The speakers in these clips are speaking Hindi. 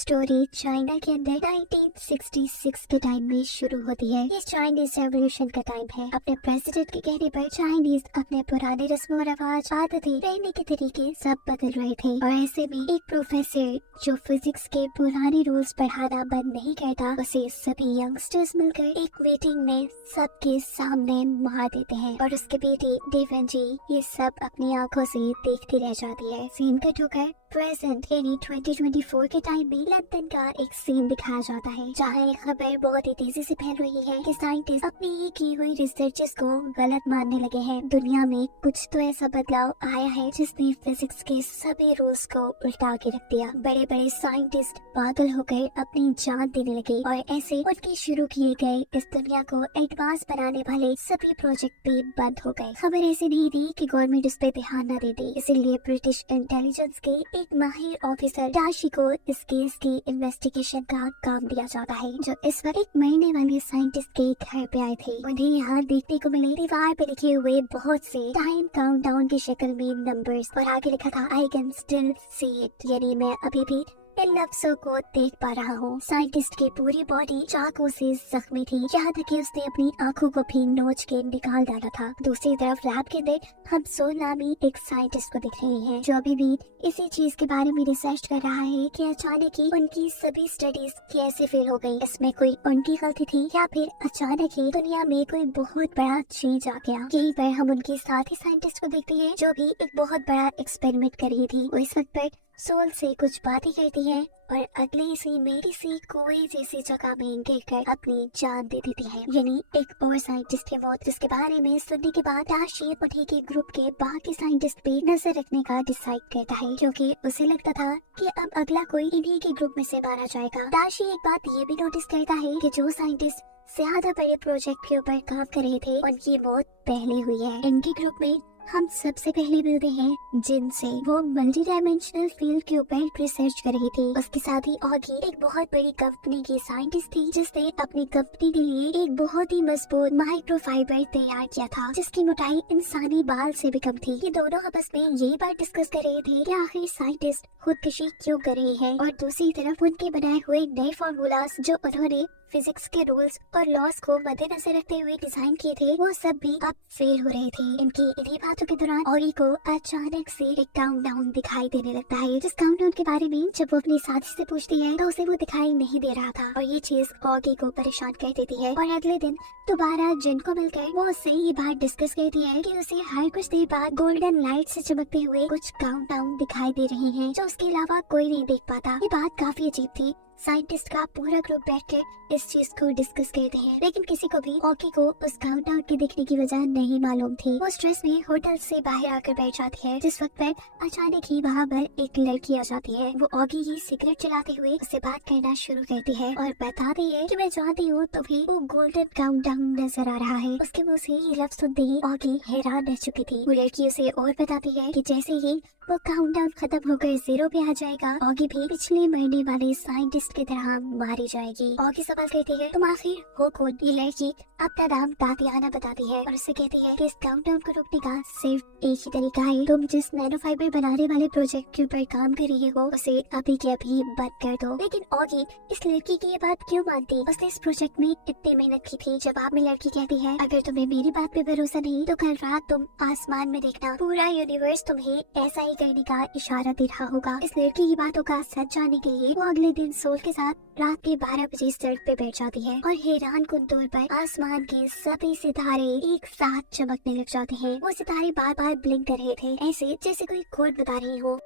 स्टोरी चाइना के अंदर 1966 के टाइम में शुरू होती है। ये चाइनीज रेवोल्यूशन का टाइम है। अपने प्रेसिडेंट के कहने पर चाइनीज अपने पुराने रस्मों रिवाज, आदतें, रहने के तरीके सब बदल रहे थे। और ऐसे में एक प्रोफेसर जो फिजिक्स के पुराने रूल्स पढ़ाना बंद नहीं करता, उसे सभी यंगस्टर्स मिलकर एक मीटिंग में सबके सामने मार देते हैं और उसके बेटे डेवेंजी ये सब अपनी आंखों से देखती रह जाती है। सीन कट होकर प्रेजेंट यानी 2024 के टाइम में लंदन का एक सीन दिखाया जाता है, जहाँ एक खबर बहुत ही तेजी से फैल रही है कि साइंटिस्ट अपनी की हुई रिसर्चेस को गलत मानने लगे हैं। दुनिया में कुछ तो ऐसा बदलाव आया है जिसने फिजिक्स के सभी रूल्स को उल्टा के रख दिया। बड़े बड़े साइंटिस्ट पागल होकर अपनी जान देने लगे और ऐसे उनके शुरू किए गए इस दुनिया को एडवांस बनाने वाले सभी प्रोजेक्ट भी बंद हो गए। खबर ऐसी नहीं थी कि गवर्नमेंट इस पे ध्यान न देती, इसीलिए ब्रिटिश इंटेलिजेंस के एक माहिर ऑफिसर डाशी को इस केस की इन्वेस्टिगेशन का काम दिया जाता है, जो इस वक्त एक मरने वाले साइंटिस्ट के घर पे आए थे। उन्हें यहाँ देखने को मिले दीवार पे लिखे हुए बहुत से टाइम काउंटडाउन की शक्ल में नंबर्स और आगे लिखा था I can still see it, यानी मैं अभी भी इन लफ्जों को देख पा रहा हूँ। साइंटिस्ट की पूरी बॉडी चाकू से जख्मी थी, यहाँ तक कि उसने अपनी आंखों को भी नोच के निकाल डाला था। दूसरी तरफ लैब के अंदर हम सोल नामी एक साइंटिस्ट को दिख रहे हैं, जो अभी भी इसी चीज के बारे में रिसर्च कर रहा है कि अचानक ही उनकी सभी स्टडीज कैसे फेल हो गई। इसमें कोई उनकी गलती थी या फिर अचानक ही दुनिया में कोई बहुत बड़ा चेंज आ गया। यहीं पर हम उनके साथी साइंटिस्ट को देखते हैं, जो भी एक बहुत बड़ा एक्सपेरिमेंट कर रही थी। वो इस वक्त पर सोल से कुछ बातें करती है और अगले सीन में किसी कुएं जैसी जगह में गिरकर अपनी जान दे देती है, यानी एक और साइंटिस्ट की मौत, जिसके बारे में सुनने के बाद डाशी उन्हीं के ग्रुप के बाकी साइंटिस्ट पे नजर रखने का डिसाइड करता है, क्योंकि उसे लगता था कि अब अगला कोई इन्हीं के ग्रुप में से मारा जाएगा। डाशी एक बात ये भी नोटिस करता है कि जो साइंटिस्ट ज्यादा बड़े प्रोजेक्ट के ऊपर काम कर रहे थे उनकी मौत पहले हुई है। इनके ग्रुप में हम सबसे पहले मिलते हैं जिनसे, वो मल्टी डायमेंशनल फील्ड के ऊपर रिसर्च कर रही थी। उसके साथ ही ऑगी एक बहुत बड़ी कंपनी की साइंटिस्ट थी, जिसने अपनी कंपनी के लिए एक बहुत ही मजबूत माइक्रोफाइबर तैयार किया था, जिसकी मोटाई इंसानी बाल से भी कम थी। ये दोनों आपस में यही बात डिस्कस कर रहे थे कि आखिर साइंटिस्ट खुदकुशी क्यों कर रही है, और दूसरी तरफ उनके बनाए हुए नए फॉर्मूलाज जो उन्होंने फिजिक्स के रूल्स और लॉस को मद्देनजर रखते हुए डिजाइन किए थे, वो सब भी अब फेल हो रहे थे। इनकी इन्हीं बातों के दौरान ऑगी को अचानक से एक काउंटडाउन दिखाई देने लगता है, जिस काउंटडाउन के बारे में जब वो अपनी साथी से पूछती है तो उसे वो दिखाई नहीं दे रहा था, और ये चीज ऑगी को परेशान कर देती है। और अगले दिन दोबारा जिन को मिलकर वो उससे ये बात डिस्कस करती है कि उसे हर कुछ देर बाद गोल्डन लाइट से चमकते हुए कुछ काउंटडाउन दिखाई दे रहे हैं, जो उसके अलावा कोई नहीं देख पाता। ये बात काफी अजीब थी। साइंटिस्ट का पूरा ग्रुप बैठकर इस चीज को डिस्कस करते हैं, लेकिन किसी को भी ऑगी को उस काउंटडाउन के दिखने की वजह नहीं मालूम थी। वो स्ट्रेस में होटल से बाहर आकर बैठ जाती है, जिस वक्त पर अचानक ही वहाँ पर एक लड़की आ जाती है। वो ऑगी की सिगरेट चलाते हुए उससे बात करना शुरू करती है और बताती है कि मैं जानती हूँ तुम्हें वो गोल्डन काउंटडाउन नजर आ रहा है। उसके मुँह से ये लफ्ज सुनते ही ऑगी हैरान रह चुकी थी। वो लड़की उसे और बताती है कि जैसे ही वो काउंटडाउन खत्म होकर 0 पे आ जाएगा, ऑगी भी पिछले मरने वाले साइंटिस्ट की तरह मारी जाएगी। ऑगी सवाल करती है तुम आखिर हो कौन? ये लड़की अपना नाम तातियाना बताती है और उससे कहती है कि इस काउंटडाउन को रोकने का सिर्फ एक ही तरीका है, तुम जिस नैनो फाइबर बनाने वाले प्रोजेक्ट के ऊपर काम कर रही हो उसे अभी के अभी बंद कर दो। लेकिन ऑगी इस लड़की की ये बात क्यों मानती? उसने इस प्रोजेक्ट में इतनी मेहनत की थी। जवाब में लड़की कहती है अगर तुम्हें मेरी बात पे भरोसा नहीं तो कल रात तुम आसमान में देखना, पूरा यूनिवर्स तुम्हें ऐसा ही करने का इशारा दे रहा होगा। इस लड़की की बातों का सच जानने के लिए वो अगले दिन सोल के साथ रात के 12 बजे सड़क पे बैठ जाती है और हैरान कुन तौर पर आसमान के सभी सितारे एक साथ चमकने लग जाते हैं। वो सितारे बार बार ब्लिंक कर रहे थे, ऐसे जैसे कोई कोड बता रही हो।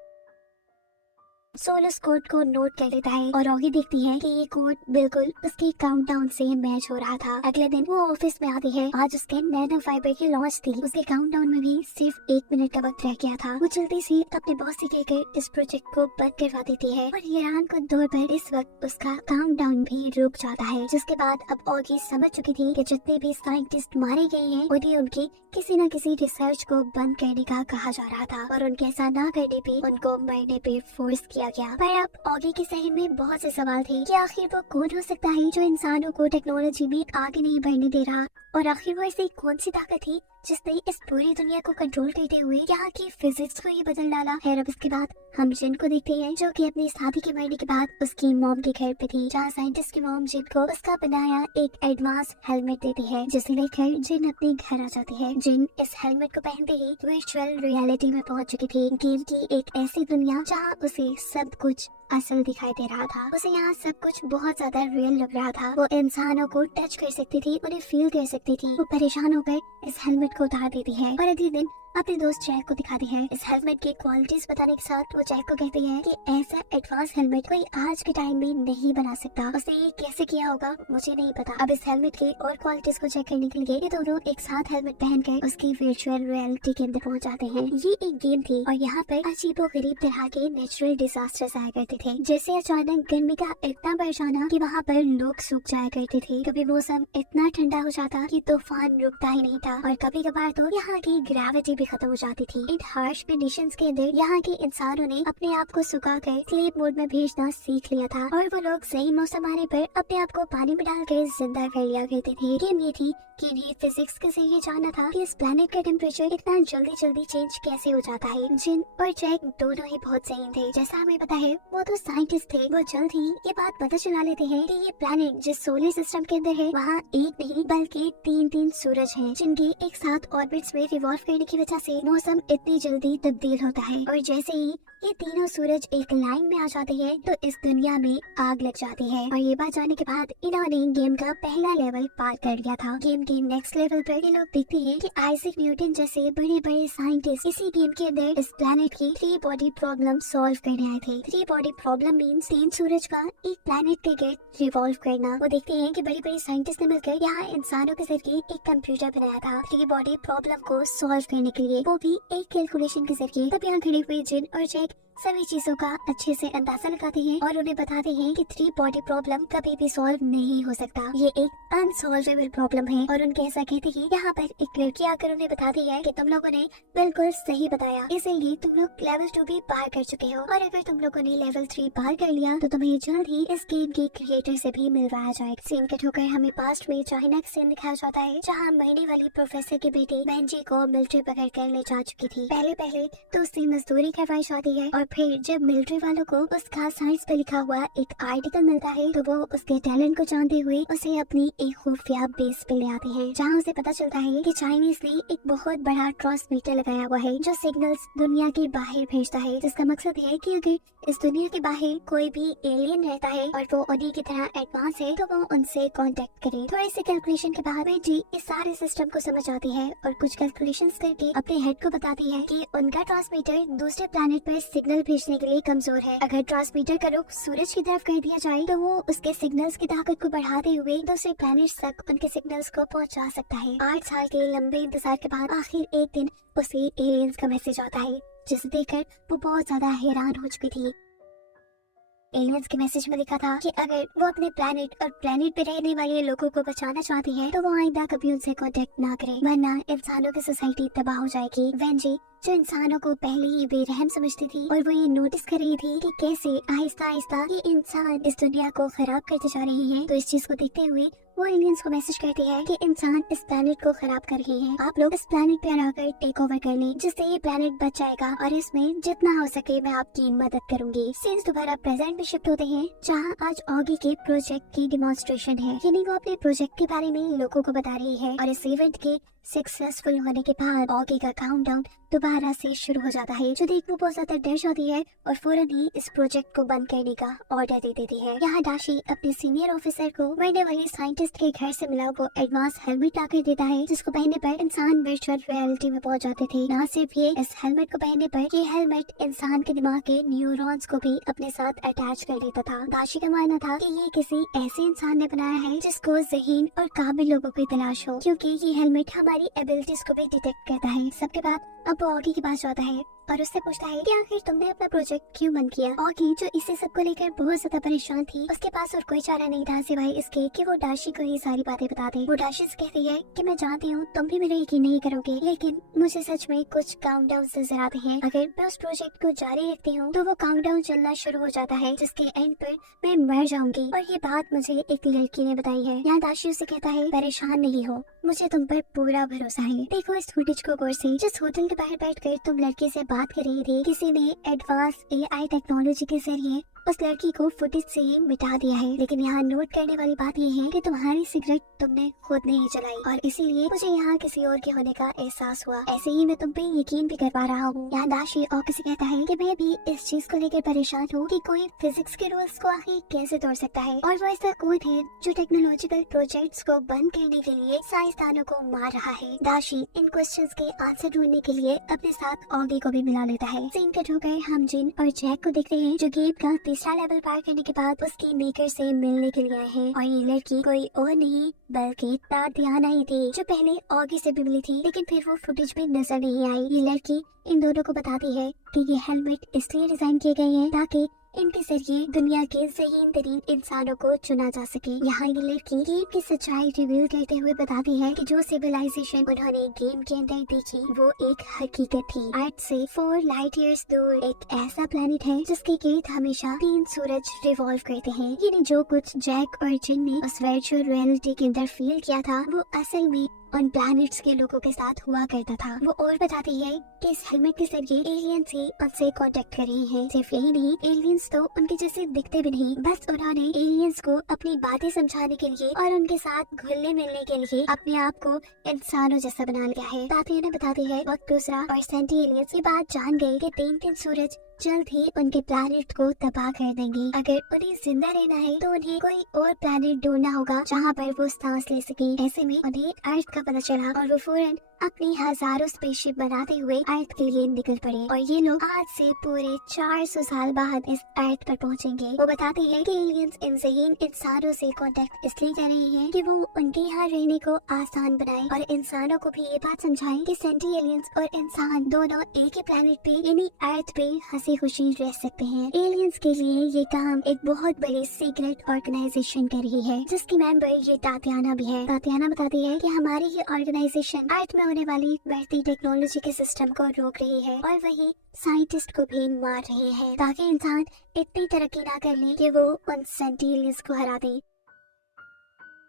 सोल उस कोड को नोट कर लेता है और ऑगी देखती है कि ये कोड बिल्कुल उसके काउंटडाउन से मैच हो रहा था। अगले दिन वो ऑफिस में आती है। आज उसके नैनो फाइबर की लॉन्च थी। उसके काउंटडाउन में भी सिर्फ 1 मिनट का वक्त रह गया था। वो जल्दी से अपने बॉस से कहकर इस प्रोजेक्ट को बंद करवा देती है और हैरान कुन तौर पर इस वक्त उसका काउंटडाउन भी रुक जाता है। जिसके बाद अब ऑगी समझ चुकी थी कि जितने भी साइंटिस्ट मारे गए हैं उन्हें उनकी किसी न किसी रिसर्च को बंद करने का कहा जा रहा था, और उनके ऐसा न करने पे उनको मरने पे फोर्स किया गया। पर अब ऑगी के जहन में बहुत से सवाल थे कि आखिर वो कौन हो सकता है जो इंसानों को टेक्नोलॉजी में आगे नहीं बढ़ने दे रहा, और आखिर वो ऐसी कौन सी ताकत थी जिसने इस पूरी दुनिया को कंट्रोल करते हुए यहाँ की फिजिक्स को ही बदल डाला है। अब इसके बाद हम जिन को देखते हैं, जो कि अपनी शादी के मरने के बाद उसकी मॉम के घर पे थी, जहाँ साइंटिस्ट की मॉम जिन को उसका बनाया एक एडवांस हेलमेट देती है, जिसे लेकर जिन अपने घर आ जाती है। जिन इस हेलमेट को पहनते ही वर्चुअल रियलिटी में पहुंच चुकी थी, गेम की एक ऐसी दुनिया जहाँ उसे सब कुछ असल दिखाई दे रहा था। उसे यहाँ सब कुछ बहुत ज्यादा रियल लग रहा था। वो इंसानों को टच कर सकती थी, उन्हें फील कर सकती थी। वो परेशान होकर इस हेलमेट को उतार देती है और अगले दिन अपने दोस्त जैक को दिखाती है। इस हेलमेट की क्वालिटीज बताने के साथ वो जैक को कहती है कि ऐसा एडवांस हेलमेट कोई आज के टाइम में नहीं बना सकता। उसने ये कैसे किया होगा मुझे नहीं पता। अब इस हेलमेट की और क्वालिटीज को चेक करने के लिए ये दोनों एक साथ हेलमेट पहनकर उसकी वर्चुअल रियलिटी के अंदर पहुंच जाते हैं। ये एक गेम थी और यहाँ पर अजीबो गरीब तरह के नेचुरल डिजास्टर्स आया करते थे, जैसे अचानक गर्मी का इतना बढ़ जाना कि वहाँ पर लोग सूख जाया करते थे। कभी मौसम इतना ठंडा हो जाता कि तूफान रुकता ही नहीं था और कभी कभार तो यहाँ की ग्रेविटी खत्म हो जाती थी। इन हार्श कंडीशंस के अंदर यहाँ के इंसानों ने अपने आप को सुखाकर स्लीप मोड में भेजना सीख लिया था और वो लोग सही मौसम आने पर अपने आप को पानी में डालकर जिंदा कर लिया करते थे। गेम ये थी कि इन्हें फिजिक्स के जरिए जानना था कि इस प्लेनेट का टेम्परेचर इतना जल्दी चेंज कैसे हो जाता है। जिन और जैक दोनों ही बहुत सही थे। जैसा हमें पता है वो तो साइंटिस्ट थे, वो जल्द ही ये बात पता चला लेते हैं कि ये प्लेनेट जिस सोलर सिस्टम के अंदर है वहाँ एक नहीं बल्कि तीन सूरज हैं, जिनके एक साथ ऑर्बिट्स में रिवॉल्व करने की वजह से मौसम इतनी जल्दी तब्दील होता है। और जैसे ही ये तीनों सूरज एक लाइन में आ जाते हैं तो इस दुनिया में आग लग जाती है। और ये बात जानने के बाद इन्होंने गेम का पहला लेवल पार कर लिया था। गेम के नेक्स्ट लेवल पर ये लोग देखते हैं कि आइजैक न्यूटन जैसे बड़े बड़े साइंटिस्ट इसी गेम के अंदर इस प्लेनेट की 3 बॉडी प्रॉब्लम सॉल्व करने आए थे। 3 बॉडी प्रॉब्लम मीन्स 3 सूरज का एक प्लेनेट के गिर्द रिवॉल्व करना। वो देखते हैं कि बड़ी बड़ी साइंटिस्ट ने मिलकर यहाँ इंसानों के जरिए एक कंप्यूटर बनाया था 3 बॉडी प्रॉब्लम को सॉल्व करने के लिए, वो भी एक कैलकुलेशन के जरिए। तब यहाँ खड़े हुए जिन और जैक सभी चीजों का अच्छे से अंदाजा लगाते हैं और उन्हें बताते हैं कि 3 बॉडी प्रॉब्लम कभी भी सॉल्व नहीं हो सकता, ये एक अनसॉल्वेबल प्रॉब्लम है। और उनके ऐसा कहते हैं यहाँ पर एक लड़की आकर उन्हें बताती है कि तुम लोगों ने बिल्कुल सही बताया, इसीलिए तुम लोग लेवल 2 भी पार कर चुके हो और अगर तुम लोगों ने लेवल 3 पार कर लिया तो तुम्हें जल्द ही इस गेम के क्रिएटर से भी मिलवाया जाएगा। सीन कट होकर हमें पास्ट में चाइना का सीन दिखाया जाता है, जहाँ मरने वाली प्रोफेसर की बेटी वेंजी को मिलिट्री पकड़ कर ले जा चुकी थी। पहले तो उससे मजदूरी करवाई जाती है और फिर जब मिलिट्री वालों को उसका साइंस पे लिखा हुआ एक आर्टिकल मिलता है तो वो उसके टैलेंट को जानते हुए उसे अपनी एक खुफिया बेस पे ले आते हैं, जहाँ उसे पता चलता है कि चाइनीज ने एक बहुत बड़ा ट्रांसमीटर लगाया हुआ है जो सिग्नल्स दुनिया के बाहर भेजता है, जिसका मकसद है कि अगर इस दुनिया के बाहर कोई भी एलियन रहता है और वो उन्हीं की तरह एडवांस है तो वो उनसे कांटेक्ट करे। थोड़े से कैलकुलेशन के बाद वेंजी इस सारे सिस्टम को समझ आती है और कुछ कैलकुलेशंस करके अपने हेड को बताती है कि उनका ट्रांसमीटर दूसरे प्लेनेट पर सिग्नल भेजने के लिए कमजोर है। अगर ट्रांसमीटर का रुख सूरज की तरफ कर दिया जाए तो वो उसके सिग्नल्स की ताकत को बढ़ाते हुए दूसरे प्लैनेट्स तक उनके सिग्नल्स को पहुंचा सकता है। 8 साल के लंबे इंतजार के बाद आखिर एक दिन उसे एलियंस का मैसेज आता है, जिसे देखकर वो बहुत ज्यादा हैरान हो चुकी थी। एलियंस के मैसेज में लिखा था कि अगर वो अपने प्लेनेट और प्लेनेट पे रहने वाले लोगों को बचाना चाहती है तो वो आइंदा कभी उनसे कांटेक्ट ना करे, वरना इंसानों की सोसाइटी तबाह हो जाएगी। वेंजी जो इंसानों को पहले ही बेरहम समझती थी और वो ये नोटिस कर रही थी कि कैसे आहिस्ता आहिस्ता ये इंसान इस दुनिया को खराब करते जा रहे हैं, तो इस चीज को देखते हुए वो एलियंस को मैसेज करती है कि इंसान इस प्लेनेट को खराब कर रहे हैं, आप लोग इस प्लेनेट पे आकर टेक ओवर कर लें, जिससे ये प्लेनेट बच जाएगा और इसमें जितना हो सके मैं आपकी मदद करूंगी। सीन्स दोबारा प्रेजेंट में शिफ्ट होते हैं, जहाँ आज ऑगी के प्रोजेक्ट की डेमोन्स्ट्रेशन है, यानी वो अपने प्रोजेक्ट के बारे में लोगों को बता रही है। और इस इवेंट के सक्सेसफुल होने के बाद ऑगी का काउंटडाउन दोबारा से शुरू हो जाता है, जो देख वो बहुत ज्यादा डर जाती है और फौरन ही इस प्रोजेक्ट को बंद करने का ऑर्डर दे देती है। यहाँ दाशी अपने सीनियर ऑफिसर को मरने वाले साइंटिस्ट के घर से मिला वो एडवांस हेलमेट लाकर देता है, जिसको पहनने पर इंसान वर्चुअल रियलिटी में पहुंच जाते थे। न सिर्फ ये, इस हेलमेट को पहनने पर ये हेलमेट इंसान के दिमाग के न्यूरॉन्स को भी अपने साथ अटैच कर देता था। दाशी का मानना था कि ये किसी ऐसे इंसान ने बनाया है जिसको ज़हीन और काबिल लोगों की तलाश हो, क्योंकि ये हेलमेट हमारी एबिलिटीज को भी डिटेक्ट करता है। सबके बाद अब वो ऑगी के पास जाता है और उससे पूछता है कि आखिर तुमने अपना प्रोजेक्ट क्यों बंद किया। ऑगी जो इसे सबको लेकर बहुत ज्यादा परेशान थी, उसके पास और कोई चारा नहीं था सिवाय इसके कि वो डाशी को ये सारी बातें बता दे। वो डाशी से कहती है कि मैं जानती हूँ तुम भी मेरा यकीन नहीं करोगे, लेकिन मुझे सच में कुछ काउंटडाउन नजर आते हैं। अगर मैं उस प्रोजेक्ट को जारी रखती हूँ तो वो काउंटडाउन चलना शुरू हो जाता है, जिसके एंड पर मैं मर जाऊंगी। और ये बात मुझे एक लड़की ने बताई है। यहाँ दाशी उसे कहता है परेशान नहीं हो, मुझे तुम पर पूरा भरोसा है। देखो इस फुटेज को गौर से, जिस होटल के बाहर बैठकर तुम लड़के से बात कर रही थी, किसी ने एडवांस एआई टेक्नोलॉजी के जरिए उस लड़की को फुटेज से ही मिटा दिया है। लेकिन यहाँ नोट करने वाली बात ये है कि तुम्हारी सिगरेट तुमने खुद नहीं जलाई और इसीलिए मुझे यहाँ किसी और के होने का एहसास हुआ। ऐसे ही मैं तुम पे यकीन भी कर पा रहा हूँ। यहाँ दाशी और किसी कहता है कि मैं भी इस चीज को लेकर परेशान हूँ कि कोई फिजिक्स के रूल्स को आखिर कैसे तोड़ सकता है। और वो ऐसा कौन है जो टेक्नोलॉजिकल प्रोजेक्ट्स को बंद करने के लिए साइंसदानों को मार रहा है। दाशी इन क्वेश्चंस के आंसर ढूंढने के लिए अपने साथ ऑगी को भी मिला लेता है। सीन कट होकर हम जिन और जैक को देखते हैं जो गेम का तीसरा लेवल पार करने के बाद उसकी मेकर से मिलने के लिए आए हैं। और ये लड़की कोई और नहीं बल्कि तातियाना ही थी, जो पहले ऑगी से भी मिली थी लेकिन फिर वो फुटेज में नजर नहीं आई। ये लड़की इन दोनों को बताती है कि ये हेलमेट इसलिए डिजाइन किए गए हैं ताकि इनके जरिए दुनिया के ज़हीन तरीन इंसानों को चुना जा सके। यहाँ ये लड़की गेम की सच्चाई रिवील करते हुए बताती है कि जो सिविलाइजेशन उन्होंने गेम के अंदर देखी वो एक हकीकत थी। अर्थ से 4 लाइट ईयर्स दूर एक ऐसा प्लेनेट है जिसके गिर्द हमेशा 3 सूरज रिवॉल्व करते हैं। यानी जो कुछ जैक और जिन ने उस वर्चुअल रियलिटी के अंदर फील किया था वो असल में उन प्लैनेट्स के लोगों के साथ हुआ करता था। वो और बताती है कि इस हेलमेट के जरिए एलियंस ही उनसे कांटेक्ट कर रहे हैं। सिर्फ यही नहीं, एलियंस तो उनके जैसे दिखते भी नहीं, बस उन्होंने एलियंस को अपनी बातें समझाने के लिए और उनके साथ घुलने मिलने के लिए अपने आप को इंसानों जैसा बना लिया है। तातियाना बताती है वक्त दूसरा और सेंटी एलियंस ये बात जान गए कि 3 सूरज जल्द ही उनके प्लैनेट को तबाह कर देंगे। अगर उन्हें जिंदा रहना है तो उन्हें कोई और प्लैनेट ढूंढना होगा जहाँ पर वो सांस ले सके। ऐसे में उन्हें अर्थ का पता चला और वो फौरन अपनी हजारों स्पेसशिप बनाते हुए अर्थ के लिए निकल पड़े। और ये लोग आज से पूरे 400 साल बाद इस अर्थ पर पहुंचेंगे। वो बताते हैं कि एलियंस इन ज़हीन इंसानों से कांटेक्ट इसलिए कर रहे हैं कि वो उनके यहाँ रहने को आसान बनाए और इंसानों को भी ये बात समझाएं कि सेंटी एलियंस और इंसान दोनों एक ही प्लेनेट पे यानी अर्थ पे हंसी खुशी रह सकते हैं। एलियंस के लिए ये काम एक बहुत बड़ी सीक्रेट ऑर्गेनाइजेशन कर रही है जिसकी मेंबर ये तातियाना भी है। तातियाना बताती है कि हमारी ये ऑर्गेनाइजेशन अर्थ में होने वाली बढ़ती टेक्नोलॉजी के सिस्टम को रोक रही है और वही साइंटिस्ट को भी मार रहे हैं ताकि इंसान इतनी तरक्की ना कर ले कि वो उन सेंटी एलियंस को हरा दे।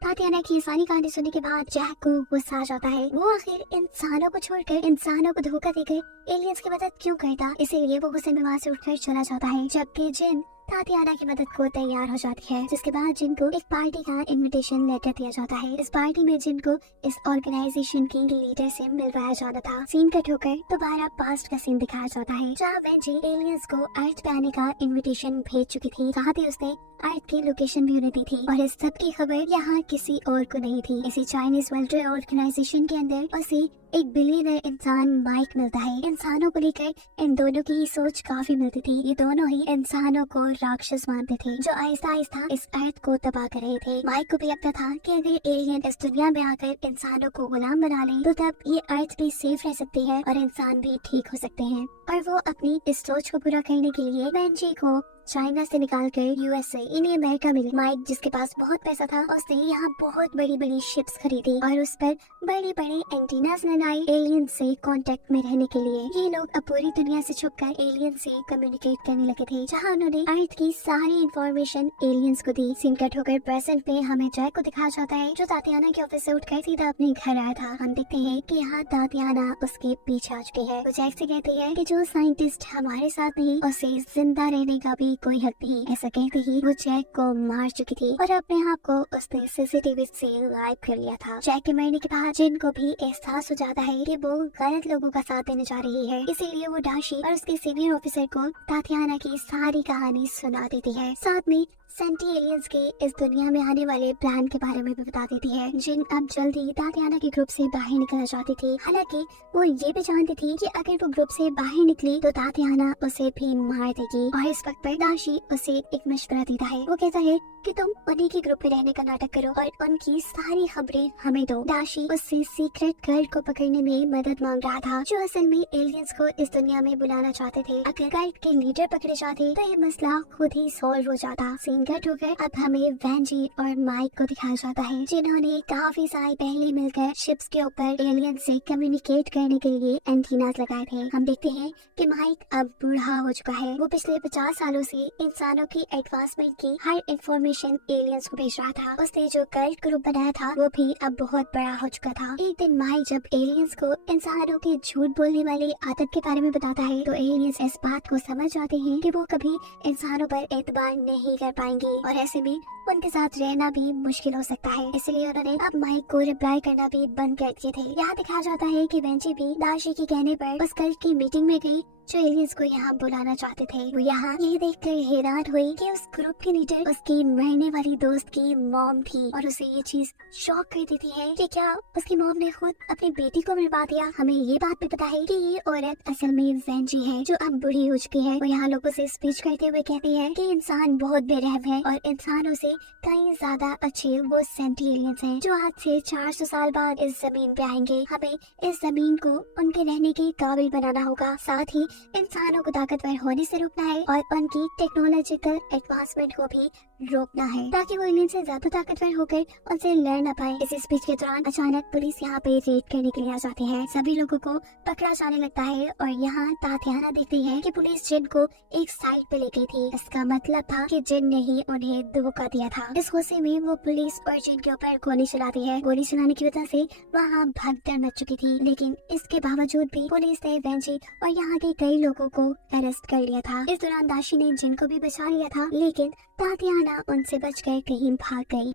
तातियाना की सारी कहानी सुनने के बाद जैक को गुस्सा आ जाता है। वो आखिर इंसानों को छोड़कर इंसानों को धोखा देकर एलियंस की मदद क्यों करता, इसीलिए वो गुस्से में वहाँ से उठकर चला जाता है। जबकि जिन तातियाना की मदद को तैयार हो जाती है, जिसके बाद जिनको एक पार्टी का इनविटेशन लेटर दिया जाता है। इस पार्टी में जिनको इस ऑर्गेनाइजेशन की लीडर से मिलवाया जाना था। सीन कट होकर दोबारा पास्ट का सीन दिखाया जाता है जहाँ वेंजी एलियंस को अर्थ पे आने का इनविटेशन भेज चुकी थी। साथ ही उसने अर्थ की लोकेशन भी उन्हें दी थी और इस सब की खबर यहाँ किसी और को नहीं थी। इसी चाइनीज वेलफेयर ऑर्गेनाइजेशन के अंदर उसे एक बिलियनर इंसान माइक मिलता है। इंसानों को लेकर इन दोनों की सोच काफी मिलती थी। ये दोनों ही इंसानों को राक्षस मानते थे जो आहिस्ता आहिस्ता इस अर्थ को तबाह कर रहे थे। माइक को भी लगता था कि अगर एलियन इस दुनिया में आकर इंसानों को गुलाम बना ले तो तब ये अर्थ भी सेफ रह सकती है और इंसान भी ठीक हो सकते हैं। और वो अपनी इस सोच को पूरा करने के लिए वेंजी को चाइना से निकाल कर यूएसए इन्हें अमेरिका मिली। माइक जिसके पास बहुत पैसा था उसने यहाँ बहुत बड़ी बड़ी शिप्स खरीदी और उस पर बड़े बड़े एंटीनास लगाए एलियन से कांटेक्ट में रहने के लिए। ये लोग अब पूरी दुनिया से छुपकर एलियन से कम्युनिकेट करने लगे थे, जहाँ उन्होंने अर्थ की सारी इंफॉर्मेशन एलियंस को दी। सीन कट होकर प्रेजेंट में हमें जैक को दिखाया जाता है जो तातियाना के ऑफिस से उठकर सीधा अपने घर आया था। हम देखते हैं कि यहाँ तातियाना उसके पीछे आ चुकी है। वो जैक से कहती है कि जो साइंटिस्ट हमारे साथ नहीं उसे जिंदा रहने का भी कोई हक नहीं। ऐसा कहते ही वो जैक को मार चुकी थी और अपने आप को उसने सीसीटीवी से लाइव कर लिया था। जैक के मरने के बाद जिन को भी एहसास हो जाता है कि वो गलत लोगों का साथ देने जा रही है, इसीलिए वो डाशी और उसके सीनियर ऑफिसर को तातियाना की सारी कहानी सुना देती है। साथ में सेंटी एलियंस के इस दुनिया में आने वाले प्लान के बारे में भी बता देती है। जिन अब जल्द ही तातियाना के ग्रुप से बाहर निकलना चाहती थी। हालांकि वो ये भी जानती थी कि अगर वो ग्रुप से बाहर निकली तो तातियाना उसे भी मार देगी। और इस वक्त पर दाशी उसे एक मशवरा देता है। वो कहता है कि तुम उन्हीं के ग्रुप में रहने का नाटक करो और उनकी सारी खबरें हमें दो। दाशी उससे सीक्रेट कल्ट को पकड़ने में मदद मांग रहा था, जो असल में एलियंस को इस दुनिया में बुलाना चाहते थे। अगर कल्ट के लीडर पकड़े जाते तो ये मसला खुद ही सॉल्व हो जाता। सीन कट होकर अब हमें वेंजी और माइक को दिखाया जाता है, जिन्होंने काफी साल पहले मिलकर शिप्स के ऊपर एलियंस से कम्युनिकेट करने के लिए एंटीनास लगाए थे। हम देखते हैं कि माइक अब बूढ़ा हो चुका है। वो पिछले 50 सालों से इंसानों की एडवांसमेंट की हर इंफॉर्मेशन एलियंस को भेज रहा था। उसने जो कल्ट ग्रुप बनाया था वो भी अब बहुत बड़ा हो चुका था। एक दिन माइक जब एलियंस को इंसानों के झूठ बोलने वाली आदत के बारे में बताता है तो एलियंस इस बात को समझ जाते हैं कि वो कभी इंसानों पर एतबार नहीं कर पाएंगे और ऐसे में उनके साथ रहना भी मुश्किल हो सकता है। इसलिए उन्होंने अब माइक को रिप्लाई करना भी बंद कर दिए थे। यहाँ दिखाया जाता है कि वेंची भी दाशी के कहने पर उस कल्ट की मीटिंग में गई जो एलियंस को यहाँ बुलाना चाहते थे। वो यहाँ ये देखकर हैरान हुई कि उस ग्रुप की लीडर उसकी मरने वाली दोस्त की मॉम थी और उसे ये चीज शॉक कर देती है कि क्या उसकी मॉम ने खुद अपनी बेटी को मरवा दिया। हमें ये बात भी पता है कि ये औरत असल में वेंजी है जो अब बुढ़ी हो चुकी है। वो यहाँ लोगों से स्पीच करते हुए कहती है कि इंसान बहुत बेरहम है और इंसानों से कई ज्यादा अच्छे वो सेंटी एलियंस हैं जो आज से 400 साल बाद इस जमीन पे आएंगे। हमें इस जमीन को उनके रहने के काबिल बनाना होगा, साथ ही इंसानों को ताकतवर होने से रोकना है और उनकी टेक्नोलॉजिकल एडवांसमेंट को भी रोकना है ताकि वो एलियन से ज्यादा ताकतवर होकर उनसे लड़ न पाए। इस स्पीच के दौरान अचानक पुलिस यहाँ पे रेड करने के लिए आ जाती है। सभी लोगों को पकड़ा जाने लगता है और यहाँ तातियाना देखती है कि पुलिस जिन को एक साइड पे ले गई थी। इसका मतलब था कि जिन ने ही उन्हें धोखा दिया था। इस गुस्से में वो पुलिस और जिन के ऊपर गोली चलाती है। गोली चलाने की वजह से वहाँ भगदड़ मच चुकी थी, लेकिन इसके बावजूद भी पुलिस ने वेंजी और यहाँ के कई लोगों को अरेस्ट कर लिया था। इस दौरान दाशी ने जिन को भी बचा लिया था, लेकिन तातियाना उनसे बचकर कहीं भाग गई।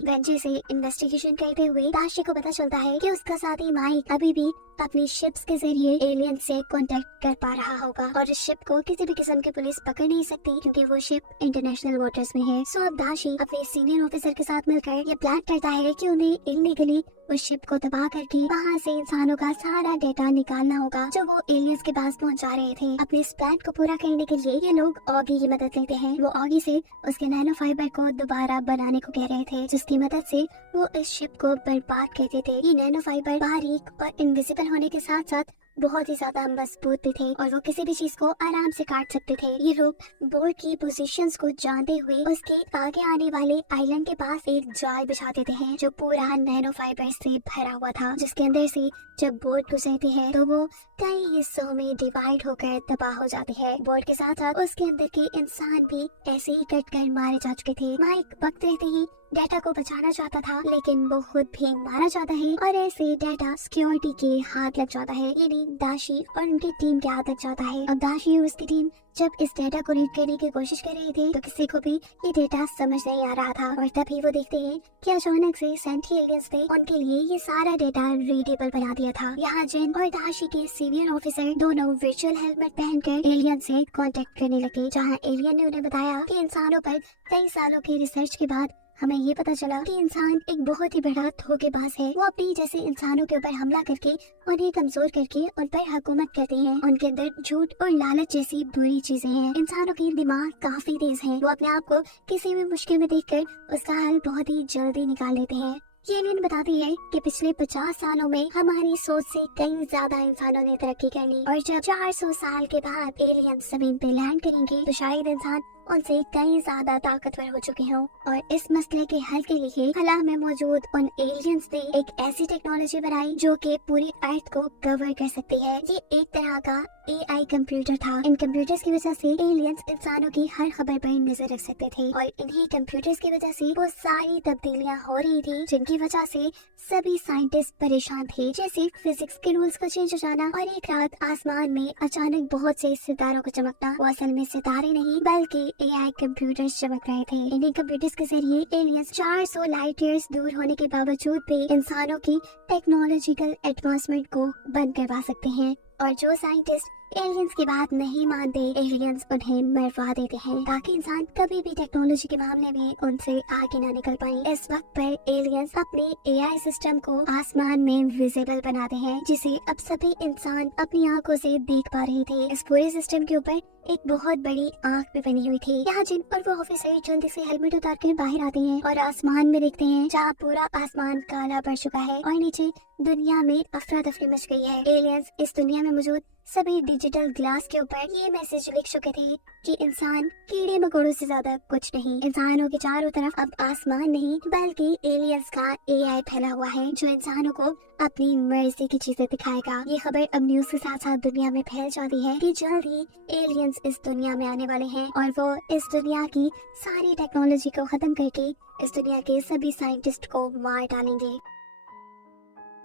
वेंजी से इन्वेस्टिगेशन करते हुए दाशी को पता चलता है कि उसका साथी माइक अभी भी अपनी शिप्स के जरिए एलियन से कांटेक्ट कर पा रहा होगा और इस शिप को किसी भी किस्म की पुलिस पकड़ नहीं सकती क्योंकि वो शिप इंटरनेशनल वाटर्स में है। सो अब दाशी अपने सीनियर ऑफिसर के साथ मिलकर ये प्लान करता है कि उन्हें इलीगली उस शिप को तबाह करके वहाँ से इंसानों का सारा डेटा निकालना होगा जो वो एलियंस के पास पहुँचा रहे थे। अपने इस प्लान को पूरा करने के लिए ये लोग ऑगी की मदद लेते हैं। वो ऑगी से उसके नैनो फाइबर को दोबारा बनाने को कह रहे थे, जिसकी मदद से वो इस शिप को बर्बाद करते थे। ये नैनो फाइबर बारीक और इनविजिबल होने के साथ साथ बहुत ही ज्यादा मजबूत भी थे और वो किसी भी चीज को आराम से काट सकते थे। ये लोग बोर्ड की पोजीशंस को जानते हुए उसके आगे आने वाले आइलैंड के पास एक जाल बिछा देते हैं जो पूरा नैनो फाइबर से भरा हुआ था, जिसके अंदर से जब बोर्ड गुजरती है तो वो कई हिस्सों में डिवाइड होकर तबाह हो जाती है। बोर्ड के साथ साथ उसके अंदर के इंसान भी ऐसे ही कट कर मारे जा चुके थे। माइक वक्त रहते ही डेटा को बचाना चाहता था, लेकिन वो खुद भी मारा जाता है और ऐसे डेटा सिक्योरिटी के हाथ लग जाता है, यानी दाशी और उनकी टीम के हाथ लग जाता है। अब दाशी और उसकी टीम जब इस डेटा को रीड करने की कोशिश कर रहे थे तो किसी को भी ये डेटा समझ नहीं आ रहा था और तभी वो देखते हैं कि अचानक से सेंटी एलियंस ने उनके लिए ये सारा डेटा रीडेबल बना दिया था। यहाँ जिन और दाशी के सीनियर ऑफिसर दोनों वर्चुअल हेलमेट पहनकर एलियन से कांटेक्ट करने लगे, जहाँ एलियन ने उन्हें बताया कि इंसानों पर कई सालों की रिसर्च के बाद हमें ये पता चला कि इंसान एक बहुत ही बड़ा धोखेबाज है। वो अपनी जैसे इंसानों के ऊपर हमला करके उन्हें कमजोर करके उन पर हुकूमत करते हैं। उनके अंदर झूठ और लालच जैसी बुरी चीजें हैं। इंसानों की दिमाग काफी तेज है, वो अपने आप को किसी भी मुश्किल में देखकर उसका हल बहुत ही जल्दी निकाल लेते हैं। ये एलियन बताती है कि पिछले 50 सालों में हमारी सोच से कई ज्यादा इंसानों ने तरक्की कर ली और जब 400 साल के बाद एलियन जमीन पे लैंड करेंगे तो शायद इंसान उनसे कई ज्यादा ताकतवर हो चुके हों और इस मसले के हल के लिए खला में मौजूद उन एलियंस ने एक ऐसी टेक्नोलॉजी बनाई जो कि पूरी अर्थ को कवर कर सकती है। ये एक तरह का AI कंप्यूटर था। इन कंप्यूटर्स की वजह से एलियंस इंसानों की हर खबर पर नजर रख सकते थे और इन्हीं कंप्यूटर्स की वजह से वो सारी तब्दीलियां हो रही थी जिनकी वजह से सभी साइंटिस्ट परेशान थे, जैसे फिजिक्स के रूल्स का चेंज हो जाना और एक रात आसमान में अचानक बहुत से सितारों को चमकना। वो असल में सितारे नहीं बल्कि AI कंप्यूटर्स चमक रहे थे। इन्हीं कंप्यूटर्स के जरिए एलियंस 400 लाइट ईयर्स दूर होने के बावजूद भी इंसानों की टेक्नोलॉजिकल एडवांसमेंट को बंद करवा सकते हैं और जो साइंटिस्ट एलियंस की बात नहीं मानते, एलियंस उन्हें मरवा देते हैं ताकि इंसान कभी भी टेक्नोलॉजी के मामले में उनसे आगे ना निकल पाए। इस वक्त पर एलियंस अपने एआई सिस्टम को आसमान में विजिबल बनाते हैं, जिसे अब सभी इंसान अपनी आंखों से देख पा रहे थे। इस पूरे सिस्टम के ऊपर एक बहुत बड़ी आंख भी बनी हुई थी। यहाँ जिन और वो ऑफिसर जल्दी से हेलमेट उतार कर बाहर आते हैं और आसमान में देखते हैं, जहाँ पूरा आसमान काला पड़ चुका है और नीचे दुनिया में अफरा तफरी मच गई है। एलियंस इस दुनिया में मौजूद सभी डिजिटल ग्लास के ऊपर ये मैसेज लिख चुके थे कि इंसान कीड़े मकोड़ों से ज्यादा कुछ नहीं। इंसानों के चारों तरफ अब आसमान नहीं बल्कि एलियंस का एआई फैला हुआ है, जो इंसानों को अपनी मर्जी की चीजें दिखाएगा। ये खबर अब न्यूज के साथ साथ दुनिया में फैल जाती है कि जल्द ही एलियंस इस दुनिया में आने वाले हैं और वो इस दुनिया की सारी टेक्नोलॉजी को खत्म करके इस दुनिया के सभी साइंटिस्ट को मार डालेंगे।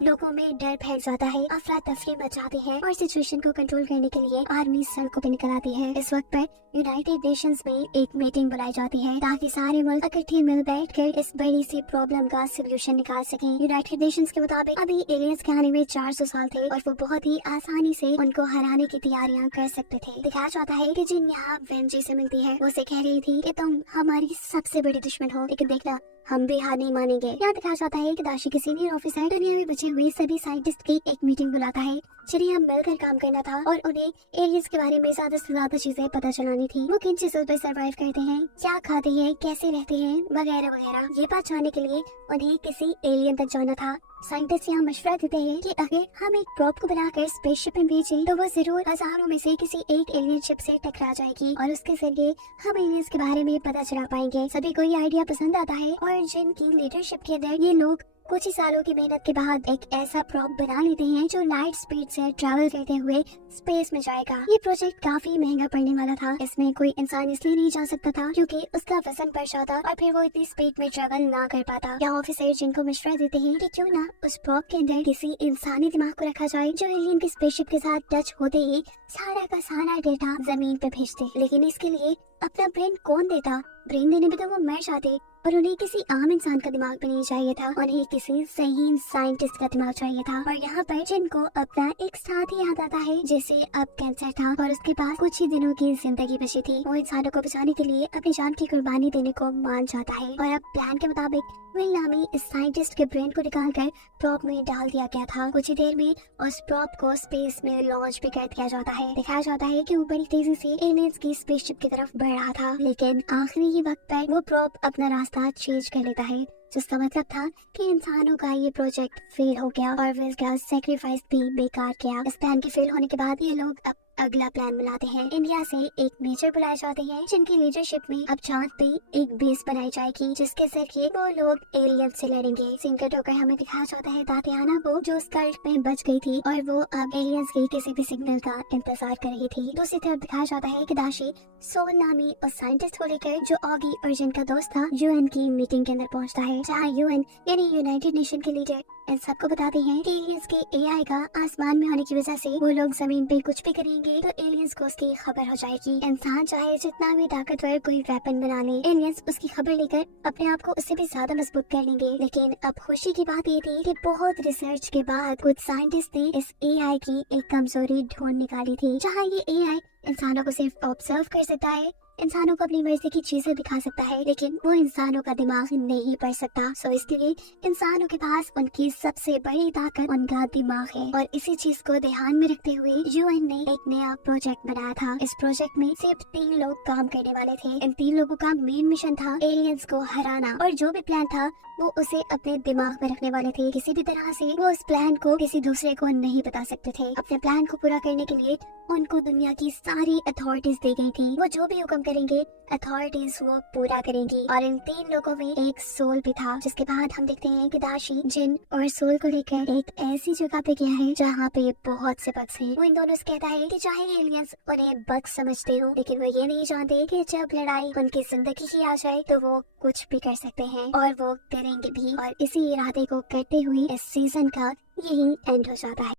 लोगों में डर फैल जाता है, अफरा तफरी मचाती है और सिचुएशन को कंट्रोल करने के लिए आर्मी सड़कों पे निकल आती है। इस वक्त पर यूनाइटेड नेशंस में एक मीटिंग बुलाई जाती है ताकि सारे मुल्क इकट्ठे मिल बैठकर इस बड़ी सी प्रॉब्लम का सोल्यूशन निकाल सकें। यूनाइटेड नेशंस के मुताबिक अभी एलियंस के आने में 400 साल थे और वो बहुत ही आसानी से उनको हराने की तैयारियां कर सकते थे। दिखाया जाता है कि जिन यहाँ वेंजी से मिलती है, वो उसे कह रही थी कि तुम हमारी सबसे बड़ी दुश्मन हो, लेकिन देखना हम भी हार नहीं मानेंगे। यहाँ दिखाया जाता है कि दाशी के सीनियर ऑफिसर दुनिया में बचे हुए सभी साइंटिस्ट की एक मीटिंग बुलाता है, जिन्हें अब मिलकर काम करना था और उन्हें एलियंस के बारे में ज्यादा से ज्यादा चीजें पता चलानी थी। वो किन चीजों पर सर्वाइव करते हैं, क्या खाते हैं, कैसे रहते हैं, वगैरह वगैरह। ये बात जानने के लिए उन्हें किसी एलियन तक जाना था। साइंटिस्ट यहाँ मशवरा देते हैं कि अगर हम एक प्रॉप को बनाकर स्पेसशिप में भेजें तो वो जरूर हजारों में से किसी एक एलियन शिप से टकरा जाएगी और उसके जरिए हम एलियंस के बारे में पता चला पाएंगे। सभी को ये आइडिया पसंद आता है और जिनकी लीडरशिप के अंदर ये लोग कुछ ही सालों की मेहनत के बाद एक ऐसा प्रॉप बना लेते हैं जो लाइट स्पीड से ट्रैवल करते हुए स्पेस में जाएगा। ये प्रोजेक्ट काफी महंगा पड़ने वाला था। इसमें कोई इंसान इसलिए नहीं जा सकता था क्योंकि उसका वजन बढ़ जाता और फिर वो इतनी स्पीड में ट्रैवल ना कर पाता। या ऑफिसर जिनको मशवरा देते हैं कि क्यों ना उस प्रॉप के अंदर किसी इंसानी दिमाग को रखा जाए जो एलियन की स्पेसशिप के साथ टच होते ही सारा का सारा डेटा जमीन पे भेजते। लेकिन इसके लिए अपना ब्रेन कौन देता? ब्रेन देने में तो वो मर जाते और उन्हें किसी आम इंसान का दिमाग भी नहीं चाहिए था, उन्हें किसी सही साइंटिस्ट का दिमाग चाहिए था। और यहाँ पर जिनको अपना एक साथी याद आता है जिसे अब कैंसर था और उसके पास कुछ ही दिनों की जिंदगी बची थी। वो इंसानों को बचाने के लिए अपनी जान की कुर्बानी देने को मान जाता है और अब प्लान के मुताबिक विल नामी इस साइंटिस्ट के ब्रेन को निकालकर प्रॉप में डाल दिया गया था। कुछ ही देर में उस प्रॉप को स्पेस में लॉन्च भी कर दिया जाता है। दिखाया जाता है कि वो बड़ी तेजी से एलियंस की स्पेसशिप की तरफ बढ़ रहा था, लेकिन आखिरी वक्त पर वो प्रॉप अपना रास्ता चेंज कर लेता है, जिसका मतलब था कि इंसानों का ये प्रोजेक्ट फेल हो गया और वे इसका सेक्रीफाइस भी बेकार किया। इस प्लान के फेल होने के बाद ये लोग अब अगला प्लान बनाते हैं। इंडिया से एक मेजर बुलाए जाते हैं जिनकी लीडरशिप में अब चांद पे एक बेस बनाई जाएगी जिसके जरिए वो लोग एलियन से लड़ेंगे। सिंकट होकर हमें दिखाया जाता है तातियाना को, जो स्कल्ट में बच गई थी और वो अब एलियंस के किसी भी सिग्नल का इंतजार कर रही थी। दूसरी तरफ दिखाया जाता है कि दाशी सोल नामी उस साइंटिस्ट को लेकर जो ऑगी और जिनका दोस्त था यूएन की मीटिंग के अंदर पहुंचता है, जहाँ यूएन यानी यूनाइटेड नेशन के लीडर इन सबको बताते हैं कि एलियंस के एआई का आसमान में होने की वजह से वो लोग जमीन पे कुछ भी करेंगे तो एलियंस को उसकी खबर हो जाएगी। इंसान चाहे जितना भी ताकतवर कोई वेपन बना ले, एलियंस उसकी खबर लेकर अपने आप को उससे भी ज्यादा मजबूत कर लेंगे। लेकिन अब खुशी की बात ये थी कि बहुत रिसर्च के बाद कुछ साइंटिस्ट ने इस एआई की एक कमजोरी ढूंढ निकाली थी, जहाँ ये एआई इंसानों को सिर्फ ऑब्जर्व कर सकता है, इंसानों को अपनी मर्जी की चीजें दिखा सकता है, लेकिन वो इंसानों का दिमाग नहीं पढ़ सकता। सो इसलिए इंसानों के पास उनकी सबसे बड़ी ताकत उनका दिमाग है और इसी चीज को ध्यान में रखते हुए यूएन ने एक नया प्रोजेक्ट बनाया था। इस प्रोजेक्ट में सिर्फ 3 लोग काम करने वाले थे। इन 3 लोगों का मेन मिशन था एलियंस को हराना और जो भी प्लान था वो उसे अपने दिमाग में रखने वाले थे। किसी भी तरह से वो उस प्लान को किसी दूसरे को नहीं बता सकते थे। अपने प्लान को पूरा करने के लिए उनको दुनिया की सारी अथॉरिटीज दी गई थी। वो जो भी हुक्म करेंगे अथॉरिटीज वो पूरा करेंगी। और इन 3 लोगों में एक सोल भी था, जिसके बाद हम देखते हैं कि दाशी जिन और सोल को लेकर एक ऐसी जगह पे गया है जहाँ पे बहुत से बग्स हैं। वो इन दोनों से कहता है कि चाहे एलियंस उन्हें बग्स समझते हो, लेकिन वो ये नहीं जानते कि जब लड़ाई उनकी जिंदगी की आ जाए तो वो कुछ भी कर सकते हैं और वो करेंगे भी। और इसी इरादे को करते हुए इस सीजन का यही एंड हो जाता है।